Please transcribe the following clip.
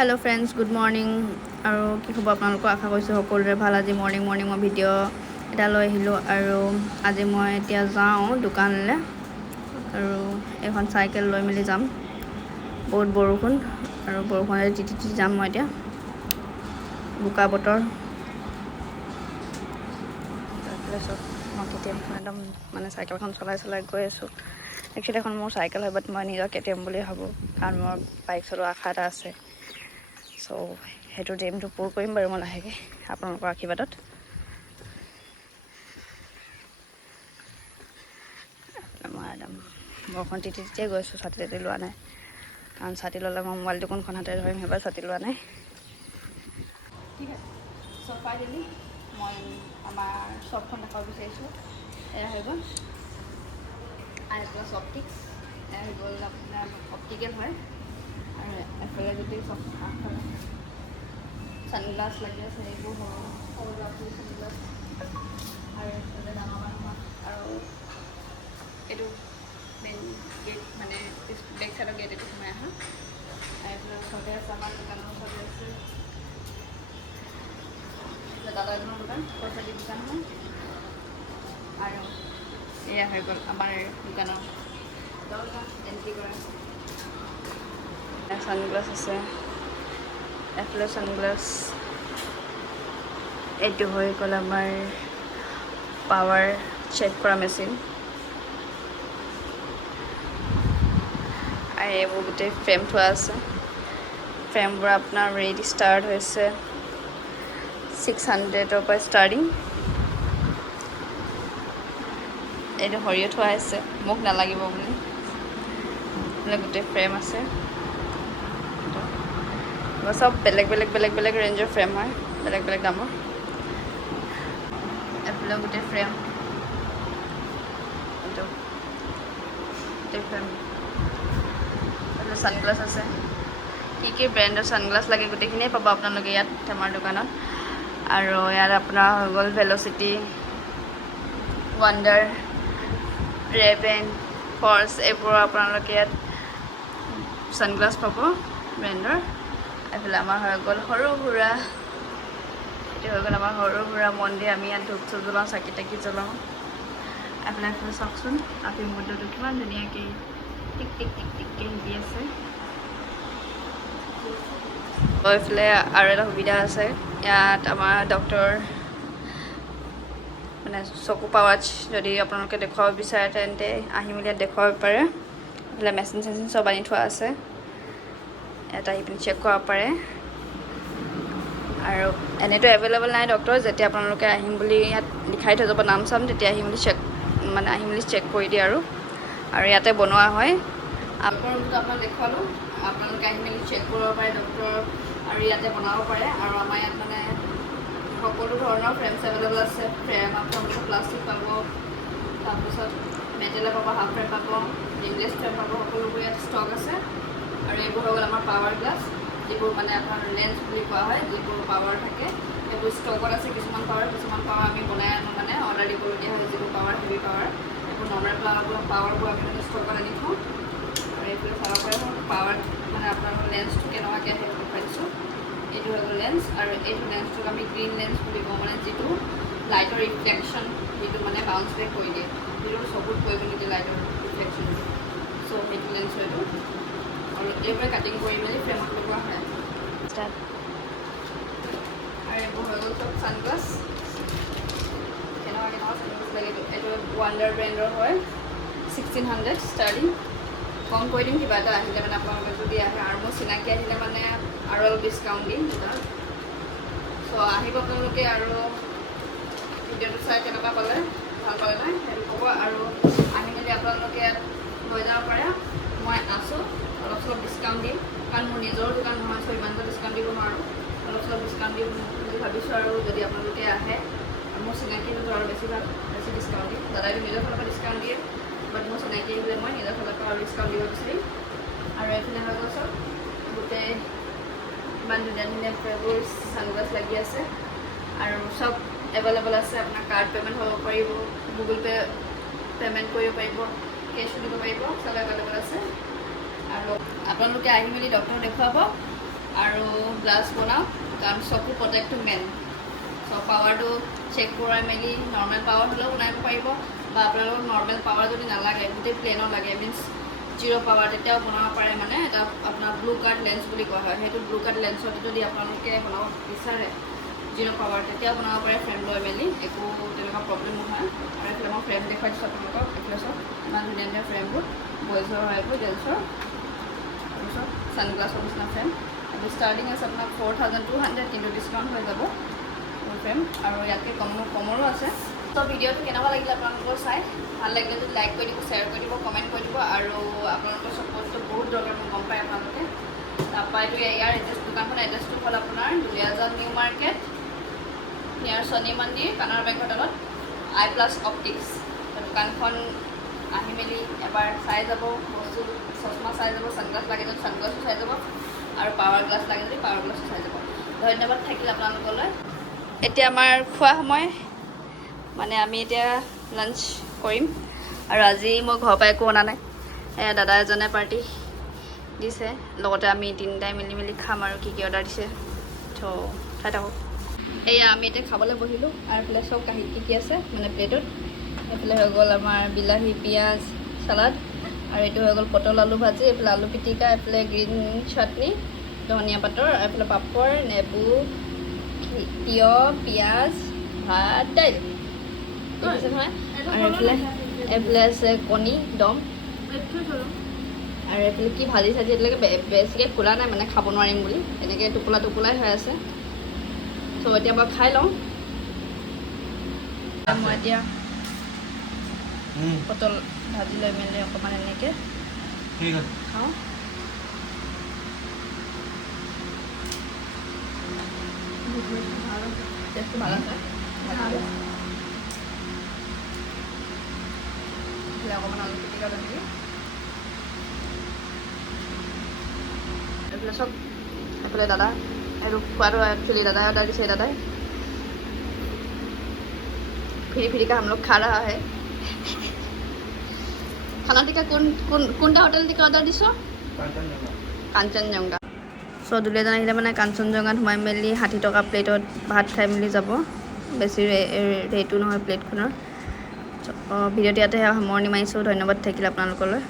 Hello friends good morning और कि खबर आपलोक आशा कर सकलोरे भल आज मर्निंग मैं भिडिओ एटा लै आहिलो और आज मैं एतिया जाऊँ दुकानले और एखन साइकेल लै मेली जाम बहुत बरषुण और बरषुणे तिति जाम मैं एतिया बोका बतर एकदम माने साइकेलखन चलाई गई आसो एक्चुअली এখন মোৰ साइकेल है बाट मैं निजा केटीएम বুলি ভাবো কাৰণ মোৰ বাইক চলোৱা আশা এটা আছে सो সেইটো ড্ৰিমটো পূৰ কৰিম বাৰু মই লাহেকৈ আপোনালোকৰ আশীৰ্বাদত মই একদম বৰষুণ তিতিয়ে গৈছোঁ ছাতি তাতি লোৱা নাই কাৰণ ছাতি ল'লে মই মোবাইলটো কোনখন হাতে ধৰিম সেইবাৰ ছাতি লোৱা নাই ঠিক আছে চ' ফাইনেলি মই আমাৰ শ্বপখন দেখাব বিচাৰিছোঁ এয়া হৈ গ'ল আই প্লাছ অপটিক্স এয়া হৈ গ'ল আপোনাৰ অপটিকেল হয় और एफाले जो सब आगफाले सानग्लास लगे सर सानग्लास और डाँगर और यू मेन गेट मानने बेक साइड गेट ये सोमाय ओसरते आमार दुकान ओसरते दादा दुकान पचारी दुकान है और यह हो गल आमार दुकान एंट्री कर सानग्लास আছে এফালে সানগ্লাস এইটো হৈ গ'ল আমাৰ পাৱাৰ চেক কৰা মেচিন আৰু এইবোৰ গোটেই ফ্ৰেম থোৱা আছে ফ্ৰেমবোৰ আপোনাৰ ৰেডি ষ্টাৰ্ট হৈছে 600ৰ পৰা ষ্টাৰ্টিং এইটো সৰিয়ে থোৱা আছে মোক নালাগিব বুলি গোটেই ফ্ৰেম আছে सब बेलेग बेलेग बेलेग बेलेग रेंजर फ्रेम है बेलेग बेलेग दाम एफाले गोटे फ्रेम फ्रेम सानग्लास আছে কি ব্ৰেণ্ডৰ সানগ্লাস লাগে গোটেইখিনিয়ে পাব আপোনালোকে ইয়াত আমাৰ দোকানত আৰু ইয়াত আপোনাৰ হৈ গ'ল ভেলচিটি ৱাণ্ডাৰ ৰেভেন ফৰ্চ এইবোৰ আপোনালোকে ইয়াত সানগ্লাস পাব ব্ৰেণ্ডৰ এফালে আমাৰ হৈ গ'ল সৰু সুৰা এইটো হৈ গ'ল আমাৰ সৰু সুৰা মন্দিৰ আমি ইয়াত ধূপ চুপ জ্বলাওঁ চাকি তাকি জ্বলাওঁ এফালে এফালে চাওকচোন আপি মুদ্ৰাটো কিমান ধুনীয়াকৈ টিক টিক টিক টিককৈ শিকি আছে এইফালে আৰু এটা সুবিধা আছে ইয়াত আমাৰ ডক্টৰ মানে চকু পাৱাচ যদি আপোনালোকে দেখুৱাব বিচাৰে তেন্তে আহি মেলি ইয়াত দেখুৱাব পাৰে এইফালে মেচিন চেচিন চব আনি থোৱা আছে এটা আহি পিনি চেক কৰিব পাৰে আৰু এনেতো এভেইলেবল নাই ডক্টৰ যেতিয়া আপোনালোকে আহিম বুলি ইয়াত লিখাই থৈ যাব নাম চাম তেতিয়া আহি মেলি চেক মানে আহি মেলি চেক কৰি দিয়ে আৰু ইয়াতে বনোৱা হয় আপোনাৰ ৰুমটো আপোনাক দেখুৱালোঁ আপোনালোকে আহি মেলি চেক কৰিব পাৰে ডক্টৰ আৰু ইয়াতে বনাব পাৰে আৰু আমাৰ ইয়াত মানে সকলো ধৰণৰ ফ্ৰেমছ এভেইলেবল আছে ফ্ৰেম আপোনালোকে প্লাষ্টিক পাব তাৰপিছত মেটেলৰ পাব হাফ ফ্ৰেম পাব ৰিংলেছ ফ্ৰেম পাব সকলোবোৰ ইয়াত ষ্টক আছে और ये हो गल पावर ग्लास जो मानने अपन लेंस क्या है जो पावर थे ये स्टकर आसे पावर आम बना मानने अर्डार दिया है जो पावर हेवी पावर ये नर्मेल पावर को आम स्टकर आनी थों और ये चाब पावर मैं अपना लेंस के देखो ये हो गल लेंस और ये लेंस आम ग्रीन लेंस मैं जी लाइटर रिफ्लेक्शन जी मैं बाउंस बेक कर दिए जी सबूत निदिए लाइटर रिफ्लेक्शन सो ये लेंस और ये काटिंग मेली फ्रेमत लगवा है स्टार्ट और ये हो गल सब सानग्लास सानग्लास लगे ये वांडार ब्रेंडर है 1600 स्टार्टिंग कम कर दिन क्या मैं अपने जो आए मोर चिनाकी मैं और अलग डिस्काउंट दिन सो अपने और भिडिओ चाय के पाले भल पाले ना कब और मेली अपने ले जा पारे मैं आसो अलग चलप डिस्काउंट दी कारण मोर निजर दुकान नहीं सो इन डिस्काउंट दी नो अलग चलप डिस्काउंट दी भाई और जब अपने आए मोर चिनाकी और बेसि डिस्काउंट दी दादा निजर फाल डिस्काउंट दिए बाट मोर चिनाकी मैं निजर फाल और डिस्काउंट दी विचार और ये हो गल सब गोटे इन धुनिया धुनिया फ्रेमों सानग्लास लगी आसे और सब एवेलेबल आसे अपना कार्ड पेमेंट हम पार गुगल पे पेमेंट कर केशो दी पार सब एवेलेबल आसे और आपलोके आहि मेली डक्टर देखुवाब আৰু গ্লাছ বনাওঁ, কাৰণ চকু প্ৰটেক্টটো মেইন। চ' পাৱাৰটো চেক কৰাই মেলি নৰ্মেল পাৱাৰ হ'লেও বনাব পাৰিব, বা আপোনালোকক নৰ্মেল পাৱাৰ যদি নালাগে, গোটেই প্লেনৰ লাগে, মিনছ 0 পাৱাৰ, তেতিয়াও বনাব পাৰে। মানে এটা আপোনাৰ ব্লু কাৰ্ড লেন্স বুলি কোৱা হয়, সেইটো ব্লু কাৰ্ড লেন্সত যদি আপোনালোকে বনাব বিচাৰে 0 পাৱাৰ, তেতিয়াও বনাব পাৰে ফ্ৰেম লৈ মেলি, একো তেনেকুৱা প্ৰব্লেম নহয়। আৰু এইফালে মই ফ্ৰেম দেখুৱাই দিছোঁ আপোনালোকক, এইফালে চব ইমান ধুনীয়া ধুনীয়া ফ্ৰেমবোৰ, বইজৰ হয় এইবোৰ, জেন্সৰ, তাৰপিছত ছানগ্লাছৰ নিচিনা ফ্ৰেম। এইটো ষ্টাৰ্টিং আছে আপোনাৰ 4200, কিন্তু ডিছকাউণ্ট হৈ যাব মোৰ ফ্ৰেম। আৰু ইয়াতকৈ কমৰো আছে। ত' ভিডিঅ'টো কেনেকুৱা লাগিলে আপোনালোকৰ চাই, ভাল লাগিলে যদি লাইক কৰি দিব, শ্বেয়াৰ কৰি দিব, কমেণ্ট কৰি দিব। আৰু আপোনালোকৰ ছাপোৰ্টটো বহুত দৰকাৰ, মই গম পায় আপোনালোকে। তাৰপৰা এইটো ইয়াৰ দোকানখনৰ এড্ৰেছটো হ'ল আপোনাৰ দুলীয়াজান নিউ মাৰ্কেট, নিয়াৰ শনি মন্দিৰ, কানাড়া বেংকৰ তলত, I+ অপটিক্স। দোকানখন আহি মেলি এবাৰ চাই যাব, বস্তু চশমা চাই যাব, ছানগ্লাছ লাগে যদি ছানগ্লাছো চাই যাব, আৰু পাৱাৰ গ্লাছ লাগে যদি পাৱাৰ গ্লাছো চাই যাব। ধন্যবাদ থাকিল আপোনালোকলৈ। এতিয়া আমাৰ খোৱা সময়, মানে আমি এতিয়া লাঞ্চ কৰিম। আৰু আজি মই ঘৰৰ পৰা একো অনা নাই, দাদা এজনে পাৰ্টি দিছে, লগতে আমি তিনিটাই মিলি খাম। আৰু কি অৰ্ডাৰ দিছে ত' চাই থাকক। এয়া আমি এতিয়া খাবলৈ বহিলোঁ, আৰু এইফালে চব কাঁহীত কি আছে মানে প্লেটত। এইফালে হৈ গ'ল আমাৰ বিলাহী পিঁয়াজ চালাড, আৰু এইটো হৈ গ'ল পটল আলু ভাজি, এইফালে আলু পিটিকা, এইফালে গ্ৰীণ চাটনি, ধনিয়া পাতৰ, এইফালে পাপৰ, নেবু, তিয়হ, পিঁয়াজ, ভাত, দাইল আছে নহয়। আৰু এইফালে আছে কণী দম, আৰু এইফালে কি ভাজি চাজি এতিয়ালৈকে বেছিকৈ খোলা নাই, মানে খাব নোৱাৰিম বুলি, এনেকৈ টোপোলাই হৈ আছে। চ' এতিয়া মই খাই লওঁ। মই এতিয়া পটল ভাজি লৈ মেলি অকণমান এনেকৈ খাওঁ। টেষ্টটো ভাল আছে, অকণমান আলু পিটিকা ভাজি, এইফালে চব। এইফালে দাদা, এইটো খোৱাটো একচুৱেলি দাদাই অৰ্ডাৰ দিছে, দাদাই फ्री का हम लोग खा रहा है। खाना टिका কোনটা হোটেল টিকা অৰ্ডাৰ দিছ? কাঞ্চনজংঘা। চ' দুলীয়াজান আহিলে মানে কাঞ্চনজংঘাত সোমাই মেলি 60 টকা প্লেটত ভাত খাই মেলি যাব, বেছি ৰেটো নহয় প্লেটখনৰ। ভিডিঅ'টো ইয়াতে সামৰণি মাৰিছোঁ, ধন্যবাদ থাকিল আপোনালোকলৈ।